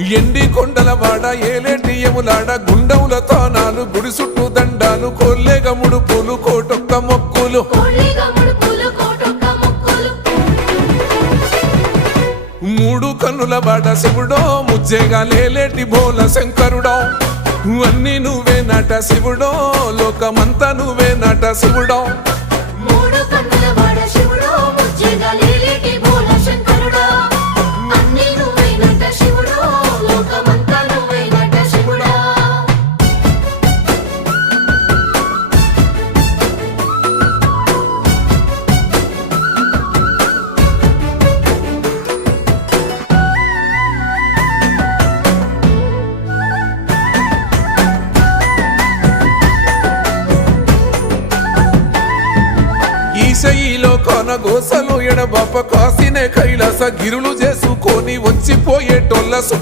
ఎండి కొండల వాడ ఏలేటి యములాడ గుండముల తానాలు గుడి చుట్టూ దండాలు కొల్లేగ ముడుపులు కోటొక్క మొక్కులు మూడు కన్నుల వాడ శివుడో ముజ్జేగా లేలేటి బోల శంకరుడో అన్ని నువ్వే నట శివుడో లోకమంతా నువ్వే నట శివుడో ఈశయిలో కొనగోసలు ఎడబాప కాసినే కైలాస గిరులు చేసుకొని వచ్చిపోయేటోళ్ళ